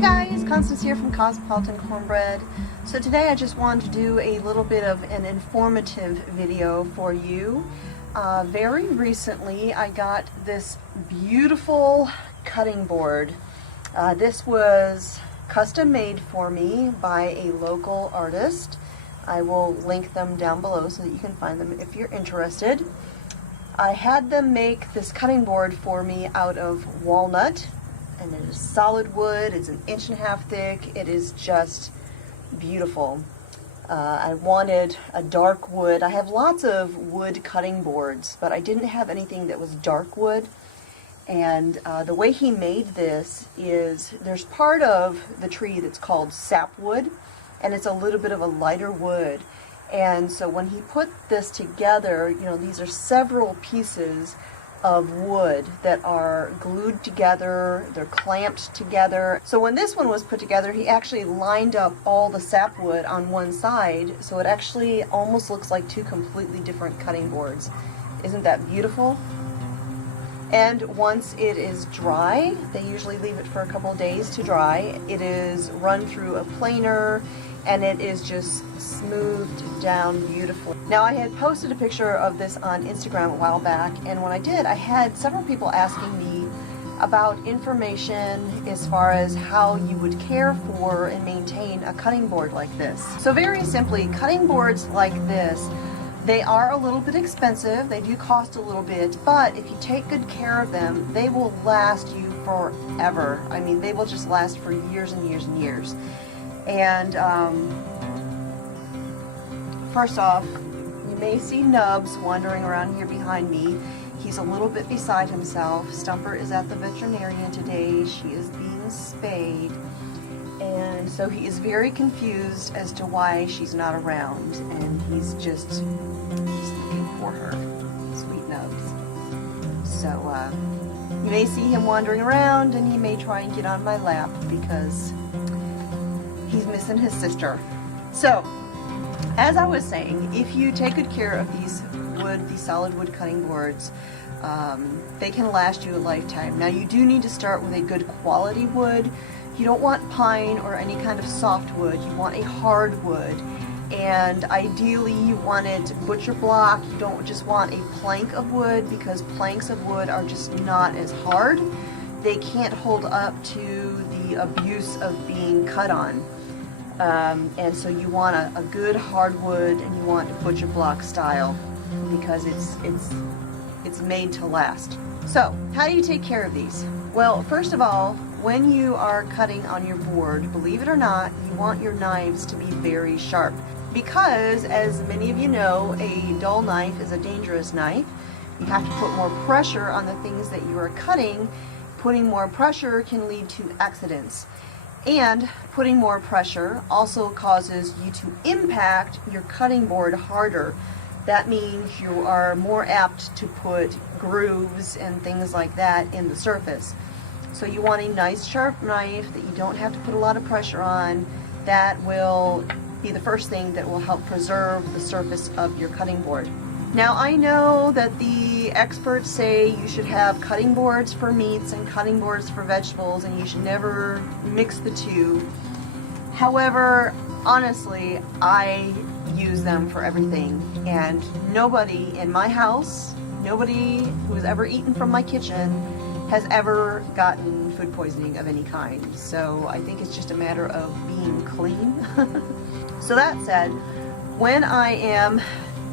Hey guys, Constance here from Cosmopolitan Cornbread. So today I just wanted to do a little bit of an informative video for you. Very recently I got this beautiful cutting board. This was custom made for me by a local artist. I will link them down below so that you can find them if you're interested. I had them make this cutting board for me out of walnut, and it is solid wood. It's 1.5 inches thick. It is just beautiful. I wanted a dark wood. I have lots of wood cutting boards, but I didn't have anything that was dark wood. And the way he made this is there's part of the tree that's called sapwood, and it's a little bit of a lighter wood. And so when he put this together, you know, these are several pieces of wood that are glued together, they're clamped together. So when this one was put together, he actually lined up all the sapwood on one side, so it actually almost looks like two completely different cutting boards. Isn't that beautiful? And once it is dry, they usually leave it for a couple of days to dry. It is run through a planer, and it is just smoothed down beautifully. Now, I had posted a picture of this on Instagram a while back, and when I did, I had several people asking me about information as far as how you would care for and maintain a cutting board like this. So very simply, cutting boards like this, they are a little bit expensive, they do cost a little bit, but if you take good care of them, they will last you forever. I mean, they will just last for years and years and years. And first off, you may see Nubs wandering around here behind me. He's a little bit beside himself. Stumper is at the veterinarian today. She is being spayed. And so he is very confused as to why she's not around. And he's just looking for her. Sweet Nubs. So you may see him wandering around, and he may try and get on my lap because he's missing his sister. So, as I was saying, if you take good care of these solid wood cutting boards, they can last you a lifetime. Now, you do need to start with a good quality wood. You don't want pine or any kind of soft wood. You want a hard wood. And ideally, you want it butcher block. You don't just want a plank of wood, because planks of wood are just not as hard. They can't hold up to the abuse of being cut on. And so you want a good hardwood, and you want butcher block style, because it's made to last. So how do you take care of these? Well, first of all, when you are cutting on your board, believe it or not, you want your knives to be very sharp, because as many of you know, a dull knife is a dangerous knife. You have to put more pressure on the things that you are cutting. Putting more pressure can lead to accidents. And putting more pressure also causes you to impact your cutting board harder. That means you are more apt to put grooves and things like that in the surface. So you want a nice sharp knife that you don't have to put a lot of pressure on. That will be the first thing that will help preserve the surface of your cutting board. Now, I know that the experts say you should have cutting boards for meats and cutting boards for vegetables, and you should never mix the two. However, honestly, I use them for everything, and nobody in my house, nobody who has ever eaten from my kitchen, has ever gotten food poisoning of any kind. So I think it's just a matter of being clean. So that said, when I am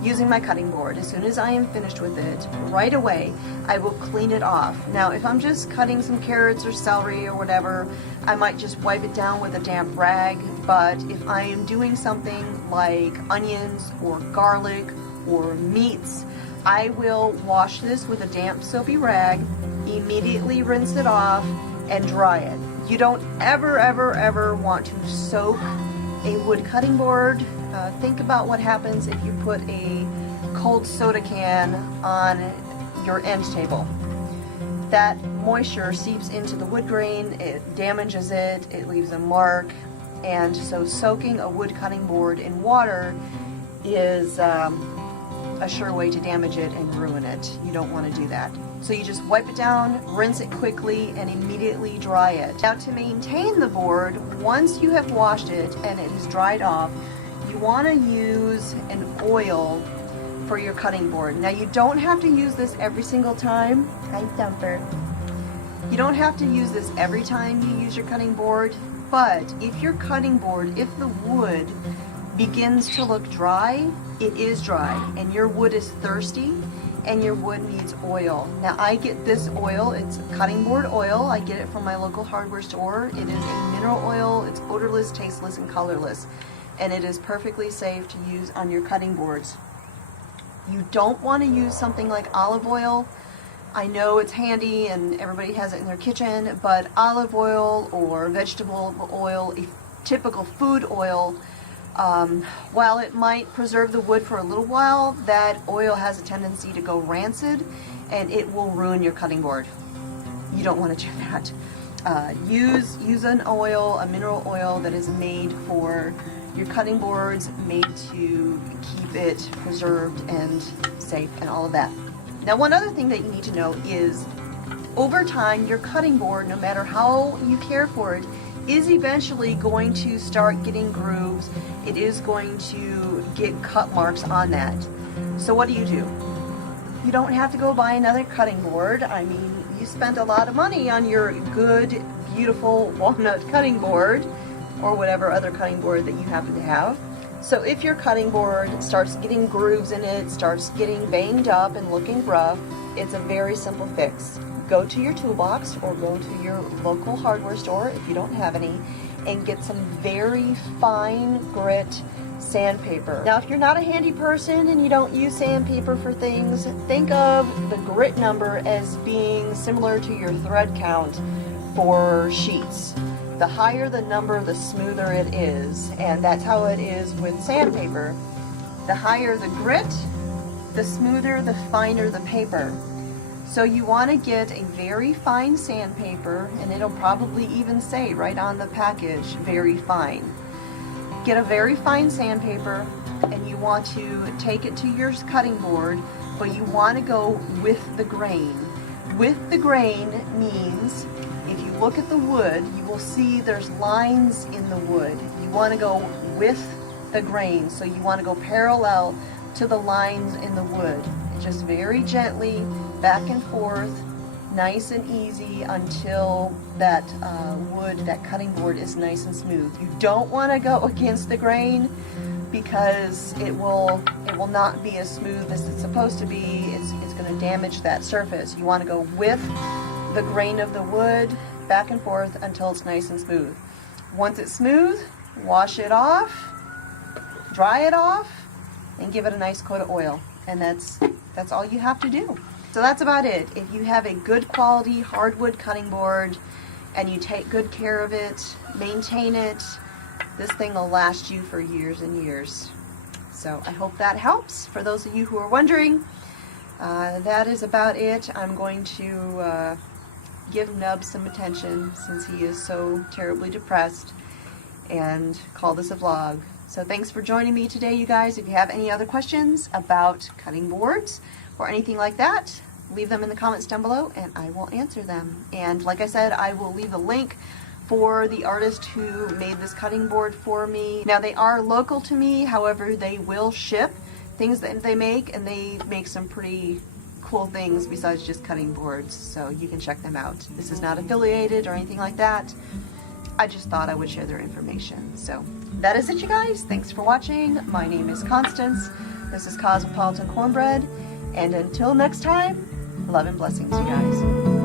using my cutting board, as soon as I am finished with it, right away I will clean it off. Now, if I'm just cutting some carrots or celery or whatever, I might just wipe it down with a damp rag. But if I am doing something like onions or garlic or meats, I will wash this with a damp soapy rag, immediately rinse it off, and dry it. You don't ever want to soak a wood cutting board. Think about what happens if you put a cold soda can on your end table. That moisture seeps into the wood grain, it damages it, it leaves a mark, and so soaking a wood cutting board in water is a sure way to damage it and ruin it. You don't want to do that. So you just wipe it down, rinse it quickly, and immediately dry it. Now to maintain the board, once you have washed it and it has dried off, you want to use an oil for your cutting board. Now you don't have to use this every single time. Hi, Thumper. You don't have to use this every time you use your cutting board, but if your cutting board, if the wood begins to look dry, it is dry, and your wood is thirsty, and your wood needs oil. Now I get this oil, it's cutting board oil. I get it from my local hardware store. It is a mineral oil, it's odorless, tasteless, and colorless, and it is perfectly safe to use on your cutting boards. You don't want to use something like olive oil. I know it's handy and everybody has it in their kitchen, but olive oil or vegetable oil, a typical food oil, while it might preserve the wood for a little while, that oil has a tendency to go rancid and it will ruin your cutting board. You don't want to do that. Use an oil, a mineral oil that is made for your cutting boards, made to keep it preserved and safe and all of that. Now one other thing that you need to know is over time your cutting board, no matter how you care for it, is eventually going to start getting grooves. It is going to get cut marks on that. So what do? You don't have to go buy another cutting board. I mean, you spent a lot of money on your good, beautiful walnut cutting board or whatever other cutting board that you happen to have. So if your cutting board starts getting grooves in it, starts getting banged up and looking rough, it's a very simple fix. Go to your toolbox or go to your local hardware store if you don't have any and get some very fine grit sandpaper. Now if you're not a handy person and you don't use sandpaper for things, think of the grit number as being similar to your thread count for sheets. The higher the number, the smoother it is, and that's how it is with sandpaper. The higher the grit, the smoother, the finer the paper. So you want to get a very fine sandpaper, and it'll probably even say right on the package, very fine. Get a very fine sandpaper, and you want to take it to your cutting board, but you want to go with the grain. With the grain means if you look at the wood, you will see there's lines in the wood. You want to go with the grain, so you want to go parallel to the lines in the wood. Just very gently, back and forth, nice and easy until that wood, that cutting board is nice and smooth. You don't want to go against the grain because it will not be as smooth as it's supposed to be. It's going to damage that surface. You want to go with the grain of the wood, back and forth until it's nice and smooth. Once it's smooth, wash it off, dry it off, and give it a nice coat of oil. And that's all you have to do. So that's about it. If you have a good quality hardwood cutting board and you take good care of it, maintain it, this thing will last you for years and years. So I hope that helps. For those of you who are wondering, that is about it. I'm going to give Nubs some attention since he is so terribly depressed and call this a vlog. So thanks for joining me today, you guys. If you have any other questions about cutting boards or anything like that, leave them in the comments down below and I will answer them. And like I said, I will leave a link for the artist who made this cutting board for me. Now they are local to me, however they will ship things that they make, and they make some pretty cool things besides just cutting boards, so you can check them out. This is not affiliated or anything like that. I just thought I would share their information. So that is it, you guys. Thanks for watching. My name is Constance. This is Cosmopolitan Cornbread. And until next time, love and blessings, you guys.